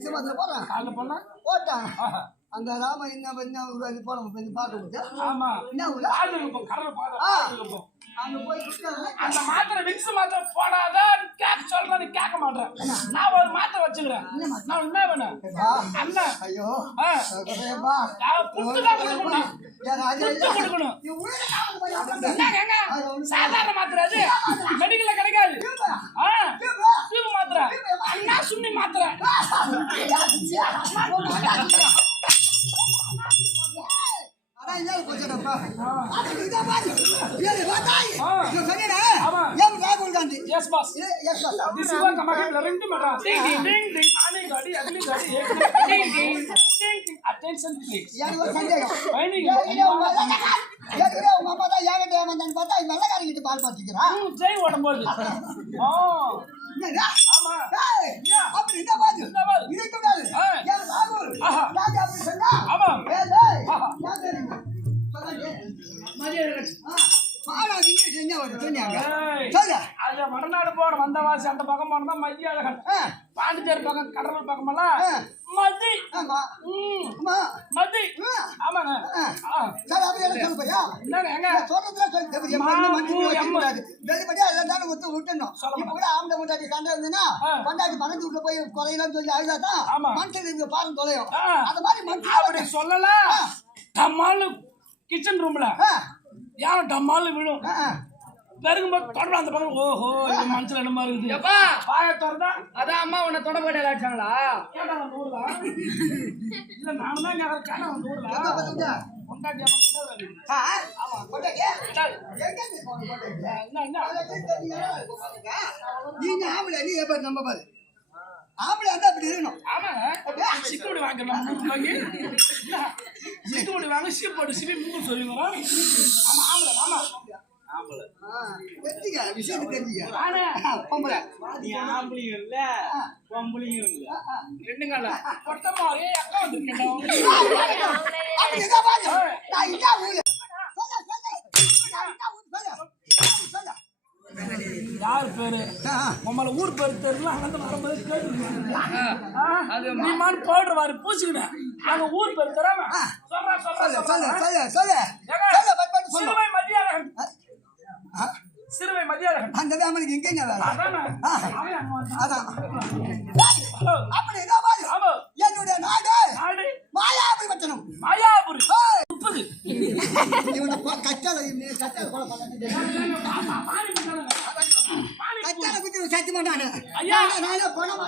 Mix மாத்திரை போடுறேன். காலைல போனா போட்டேன். அந்த ராம என்ன போறோம் பாட்டு. ஆமா என்ன ஊரு? கடல் பாதை அங்க போய் அந்த மாத்திரை மிக்ஸ் மாத்திரை போடாத கேட்க சொல்றேன், நீ கேட்க மாட்டேன். நான் ஒரு மாத்திரை வச்சுக்கிறேன். நான் என்ன வேணும் அண்ணன்? ஐயோ சாதாரண மாத்திரை அது மெடிக்கல்ல கிடைக்காது. டியூப் மாத்திரை அண்ணா சுண்ணி மாத்திரை. ராகுல் காந்தி பால் பாத்திக்கிறான் உடம்போது வடநாடு போன வந்தவாசி அந்த பக்கம் போனதா மதிய பாண்டிச்சேரி பக்கம் கடலூர் பக்கமெல்லாம் மதி மதி. ஆமாங்க சொல்லலாம். டம்மாலு கிச்சன் ரூம்ல யாரும் டம்மாலு விழும் பெருகும்போது தொடர்பு அந்த பக்கம். ஓஹோ இது மனசுல என்ன மாதிரி இருக்குது. எப்பா பாய திறந்தா அதான் அம்மா உன்னை தொட போட்டு அடிச்சாங்களா? கேட்டாங்க நூறுல இல்ல நானும் தான் கேட்கறேன். நூறுல கொண்டாடி நீங்க ஆம்பளை நீ எப்ப நம்ம பாரு ஆம்பளை இருந்தா அப்படி இருக்கணும். ஆமாங்க சிக்குடி வாங்கிடலாம். சிக்குடி வாங்க சீப் போட்டு சிபி மூணு சொல்லுங்க. ஆமா ஆம்பளை ஆமா ஆம்பளை தெரிஞ்சுக்க விஷயம் தெரிஞ்சுக்க. பொம்பளை நீ ஆம்பளையும் இல்ல பொம்பளையும் இல்ல ரெண்டுங்களா பொட்ட மாதிரி அக்கா வந்துருக்கேன். யாரு பேரு உம்மள ஊர் பேரு தெரியல. அங்க வரும்போது கேட்டு நீ மான் போடுறவாரு பூசிக்கிட்டேன். நாங்க ஊர் பேரு தராம சிறுவை மதியாளகன். சிறுவை மதியாளகன் அந்த வேமனுக்கு எங்க வேலை? என்னுடைய நாடு நாடு மாயாபுரி பட்டணம். மாயாபுரி 30 இவனை கச்சால குத்தி சத்தியமா நானே பணம்